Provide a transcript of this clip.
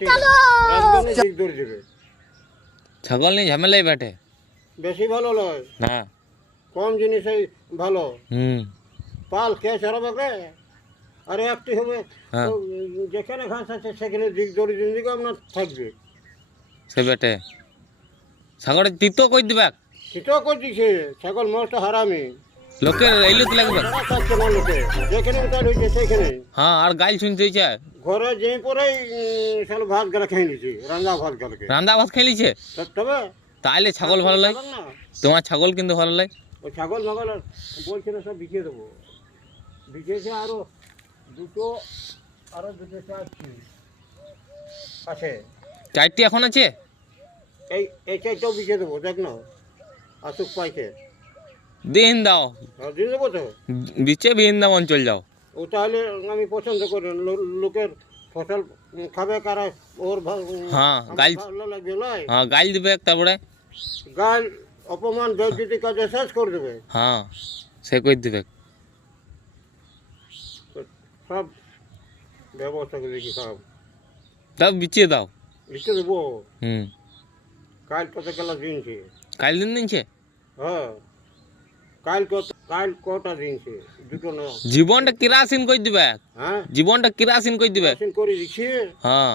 ঠিক আছে রাজধানী ঠিক ধরে দেবে ছাগল নিয়ে ঝামেলাই বেটে বেশি ভালো নয় না কম জিনিসই ভালো হুম পাল কে চড়াবে রে আরে একটি হবে হ্যাঁ। তো যেখানে ঘাস আছে সেখানে দিক দড়ি দিকে আপনার থাকবে সে বেটে ছাগলের তিতো কই দিবা সেটাও করে দিছে ছাগল মস্ত হারামি লোকের এইলুত লাগবে তারা থাকছে না লোকে যেখানে উতার হয়েছে সেখানে হ্যাঁ আর গাইল শুনতে ঘরে যে পরেই সাল ভাত গেলে খেয়ে নিছি রান্না ভাত গেলকে রান্দা ভাত খেলিছে তবে তাইলে ছাগল ভালো লাগে ছাগল না তোমার ছাগল কিন্তু ভালো লাগে ওই ছাগল মাগল আর বলছিল সব বিকিয়ে দেবো বিকিয়েছে আরো দুটো আছে চারটি এখন আছে এই চাইটাও বিকিয়ে দেবো দেখ না আসুক পাইছে দিন দাও দিয়ে দেবো তো বিচে বিহীন দাও অঞ্চল যাও ও তাহলে আমি পছন্দ করি লোকের ফসল খাবে কারা ওর হ্যাঁ, আমার গাল ভালো লাগবে নয় হ্যাঁ গাইল দিবে তারপরে গাল অপমান বেজ্জতি কাজে শেষ করে দেবে হ্যাঁ সে কই দিবে তো সব ব্যবস্থা করে দেখি সব দাও বিচিয়ে দাও লিখে দেবো হুম কাল কত গেলা দিনছে কাল দিন দিনছে হ্যাঁ কাল কটা দিনছে দুটো না জীবনটা কিরাসিন কই দিবে হ্যাঁ জীবনটা কিরাসিন কই দিবে করে দিচ্ছি হ্যাঁ